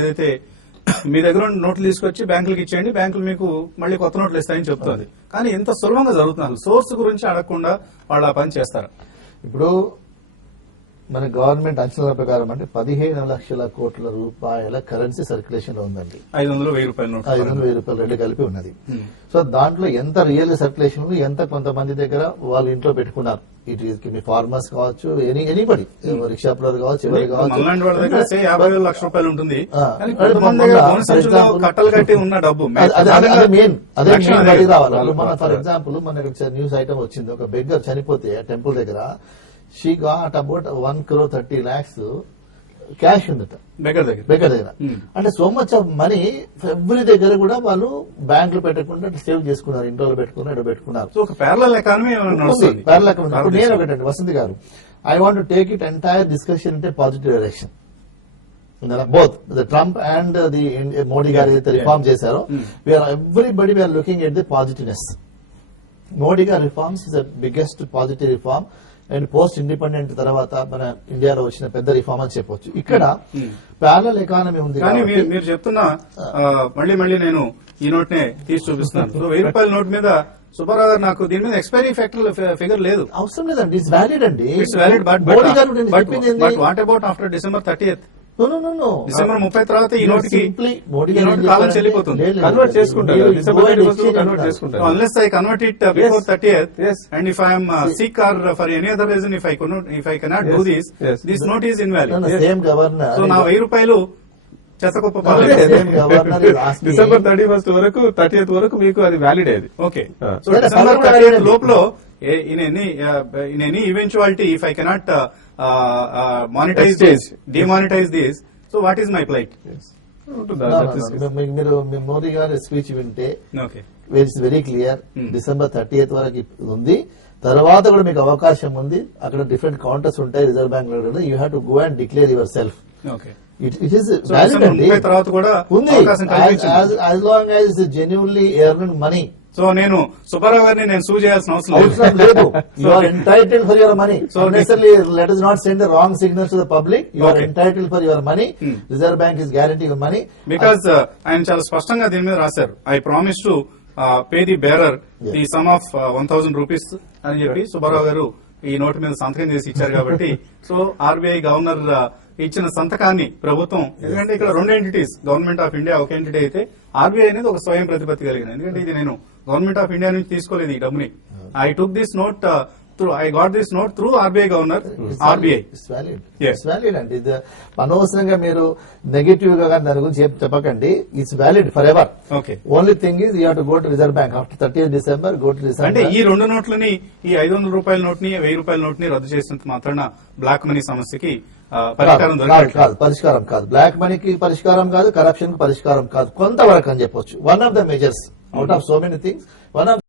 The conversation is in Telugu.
ఏదైతే మీ దగ్గర నోట్లు తీసుకొచ్చి బ్యాంకులకు ఇచ్చేయండి, బ్యాంకులు మీకు మళ్ళీ కొత్త నోట్లు ఇస్తాయని చెప్తుంది. కానీ ఎంత సులభంగా జరుగుతున్నారు, సోర్స్ గురించి అడగకుండా వాళ్ళు ఆ పని చేస్తారు. ఇప్పుడు మన గవర్నమెంట్ అంచనాల ప్రకారం అంటే 15 లక్షల కోట్ల రూపాయల కరెన్సీ సర్క్యులేషన్ లో ఉందండి. 500,000 రూపాయల నోట్, 500,000 రూపాయలు రెండు కలిపి ఉన్నది. సో దాంట్లో ఎంత రియల్ సర్క్యులేషన్ ఉంది, ఎంత కొంతమంది దగ్గర వాళ్ళు ఇంట్లో పెట్టుకున్నారు. ఇట్ ఈస్ ఫార్మర్స్ కావచ్చు, ఎనీబడి, రిక్షాపులర్ కావచ్చు, ఎవరు కావచ్చు. వాళ్ళ దగ్గర 50,000 లక్ష రూపాయలు ఉంటుంది, కట్టలు కట్టి ఉన్న డబ్బు అదే రావాలి. మన ఫర్ ఎగ్జాంపుల్ మనకి న్యూస్ ఐటమ్ వచ్చింది, ఒక బెగ్గర్ చనిపోతే టెంపుల్ దగ్గర షీ గాట్ అబౌట్ 1,30,00,000 క్యాష్ ఉందట బెగ్గర్ దగ్గర. అంటే so much of money every దగ్గర కూడా వాళ్ళు బ్యాంకులు పెట్టకుండా సేవ్ చేసుకున్నారు, ఇంట్లో పెట్టుకున్నారు, పెట్టుకున్నారు. So parallel economy. ఇప్పుడు నేను ఒకటండి Vasanth garu, I want to take it entire discussion in positive direction. Both the Trump and the Modi garu ఏదైతే రిఫార్మ్ చేశారో, everybody we are looking at the positiveness. Modi గారి reforms is the biggest positive reform and post independent తర్వాత మన ఇండియాలో వచ్చిన పెద్ద రిఫార్మ్ అని చెప్పొచ్చు. ఇక్కడ ప్యారలల్ ఎకానమీ ఉంది. కానీ మీరు చెప్తున్నా మళ్ళీ నేను ఈ నోట్ నే తీసి చూపిస్తున్నాను. 1,000 రూపాయల నోట్ మీద సుబ్బారావు గారు, నాకు దీని మీద ఎక్స్పైరీ ఫిగర్ లేదు, అవసరం లేదండి. ఇట్స్ వ్యాలిడ్ అండి, it's valid. But what about after December 30th? December 30 తర్వాత ఈ నోటికి కాలం చెల్లిపోతుంది. కన్వర్ట్ చేసుకుంటారు, కన్వర్ట్ చేసుకుంటారు. Unless I convert it before 30th, and if I am sick or for any other reason, if I cannot do this note is invalid. Same governor. So నా 1,000 రూపాయలు చెత్తకుప్ప పాలే. December 31st వరకు 30th వరకు మీకు అది వ్యాలిడ్ అయ్యేది. ఓకే. సో December 30th లోపల in any eventuality, if I cannot demonetize this, so what is my plight? మీరు మోదీ గారి స్పీచ్ వింటే it's very clear. December 30th వరకు ఉంది, తర్వాత కూడా మీకు అవకాశం ఉంది. అక్కడ డిఫరెంట్ కౌంటర్స్ ఉంటాయి రిజర్వ్ బ్యాంక్ లో. You have to go and declare yourself. It is valid అండి, ఉంది. As long as it's genuinely earned money. So నేను సుబ్బారావు గారిని నేను సూ చేయాల్సిన అవసరం లేదు. You are entitled for your money. So necessary let us not send the wrong signals to the public. You are entitled for your money. Reserve Bank is guaranteeing your money. Because ఆయన చాలా స్పష్టంగా దీని మీద రాశారు, I promise to pay the bearer the some of 1,000 rupees అని చెప్పి సుబ్బారావు గారు ఈ నోటు మీద సంతకం చేసి ఇచ్చారు. కాబట్టి సో ఆర్బీఐ గవర్నర్ ఇచ్చిన సంతకాన్ని ప్రభుత్వం, ఎందుకంటే ఇక్కడ రెండు ఎంటిటీస్, గవర్నమెంట్ ఆఫ్ ఇండియా ఒక ఎంటిటీ అయితే ఆర్బీఐ అనేది ఒక స్వయం ప్రతిపత్తి కలిగింది. ఎందుకంటే ఇది నేను గవర్నమెంట్ ఆఫ్ ఇండియా నుంచి తీసుకోలేదు ఈ డబ్బుని. I took this note I got this note through RBI governor. RBI. It's valid. Yes. It's valid అండి. అనవసరంగా మీరు నెగటివ్ గా దాని గురించి చెప్పకండి. It's valid for ever. Okay. Only thing is you have to go to reserve bank after 30th December. Go to reserve. అంటే ఈ రెండు నోట్లని, ఈ 500 రూపాయల నోట్ని, 1,000 రూపాయల నోట్ని రద్దు చేసినంత మాత్రాన బ్లాక్ మనీ సమస్యకి పరిష్కారం కాదు. పరిష్కారం కాదు. బ్లాక్ మనీకి పరిష్కారం కాదు, కరప్షన్ కి పరిష్కారం కాదు. కొంతవరకు అని చెప్పొచ్చు. One of the measures out of so many things. One of